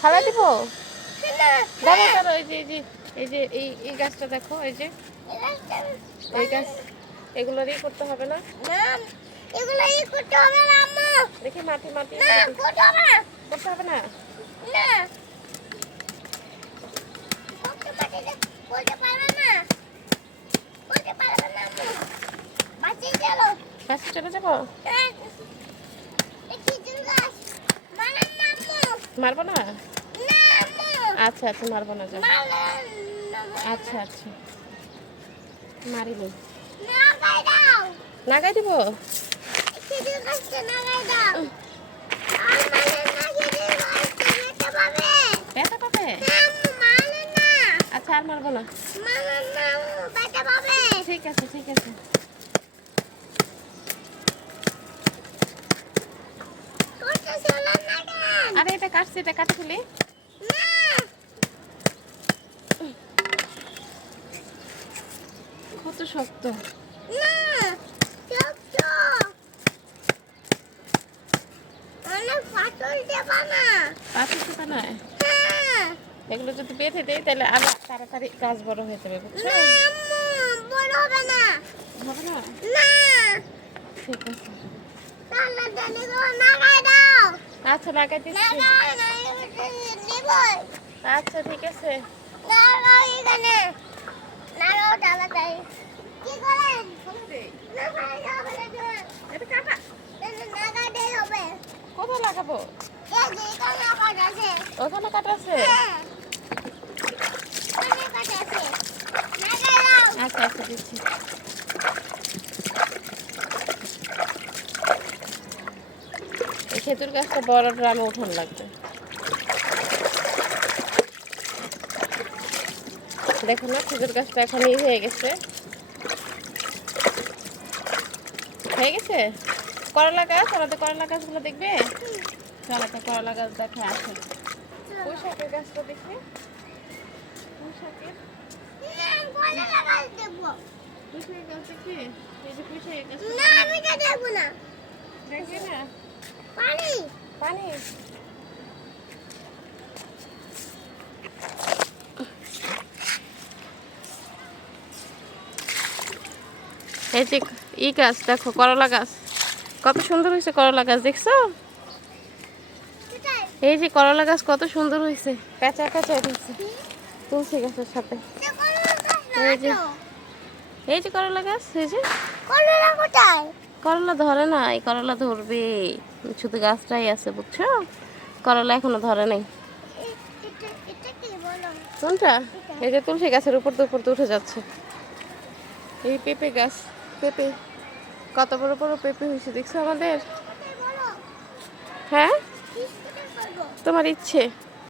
ফালা দিব? না। দেখো এই যে এই যে এই যে এই এই গাছটা দেখো এই যে। এই গাছ এগুলোরই করতে হবে না? এগুলো ই করতে হবে না আম্মু। দেখি মাটি মাটি না করতে হবে না। করতে হবে না? না। করতে পারবে করতে পারবে না। করতে পারবে না আম্মু। বাঁচিয়ে চলো। যাব? হ্যাঁ। গাছ। মারবো না? আচ্ছা আচ্ছা মারবো না আচ্ছা আচ্ছা। মারিনি না গাই দাও। লাগাই দিব? এই খেজুর গাছটা না গাই দাও আর মারান না খেজুর গাছটা যেতে পাবে। ব্যথা পাবে? আচ্ছা আর মারবো না। ঠিক আছে ঠিক আছে করতে চলো না কেন আরে এটা কাটছি এটা কাটে ফেলি। কত শক্ত। এগুলো যদি বেঁধে দেই তাহলে আবার তাড়াতাড়ি গাছ বড় হয়ে যাবে বুঝছ? বড় হবে না? হবে না। না ঠিক আছে। না আচ্ছা লাগাই না দিচ্ছি গাই না নিবই আচ্ছা ঠিক আছে। কোথায় লাগাবো? ওখানে কাটা আছে হ্যাঁ আচ্ছা আচ্ছা দিচ্ছি। খেজুর গাছটা বড় ড্রামে উঠান লাগবে। দেখো না খেজুর গাছটা এখন ই হয়ে গেছে। হয়ে গেছে? করলা গাছ? আমাদের করলা গাছগুলো দেখবে? চলো তো করলা গাছ দেখে আসে। পুঁই গাছটা দেখবে পুঁই শাকের না বলে লাগাই দেব পুঁই শাকের গাছ দেখবে দেখবে না? পানি। এই যে ই গাছ দেখো করলা গাছ। কত সুন্দর হয়েছে করলা গাছ দেখছ? এই যে করলা গাছ কত সুন্দর হয়েছে। পেঁচা পেঁচা হয়েছে তুলসী গাছের সাথে। এই যে। এই যে করলা গাছ এই যে। করলা কোথায়? করলা ধরে না এই করলা ধরবে। শুধু গাছটাই আছে, বুঝছ? করলা এখনও ধরে নাই। কোনটা? এই যে তুলসী গাছের উপর দিয়ে উপর দিয়ে উঠে যাচ্ছে। এই পেঁপে গাছ, পেঁপে। কত বড় বড় পেঁপে হয়েছে, দেখছ আমাদের? হ্যাঁ? তোমার ইচ্ছে।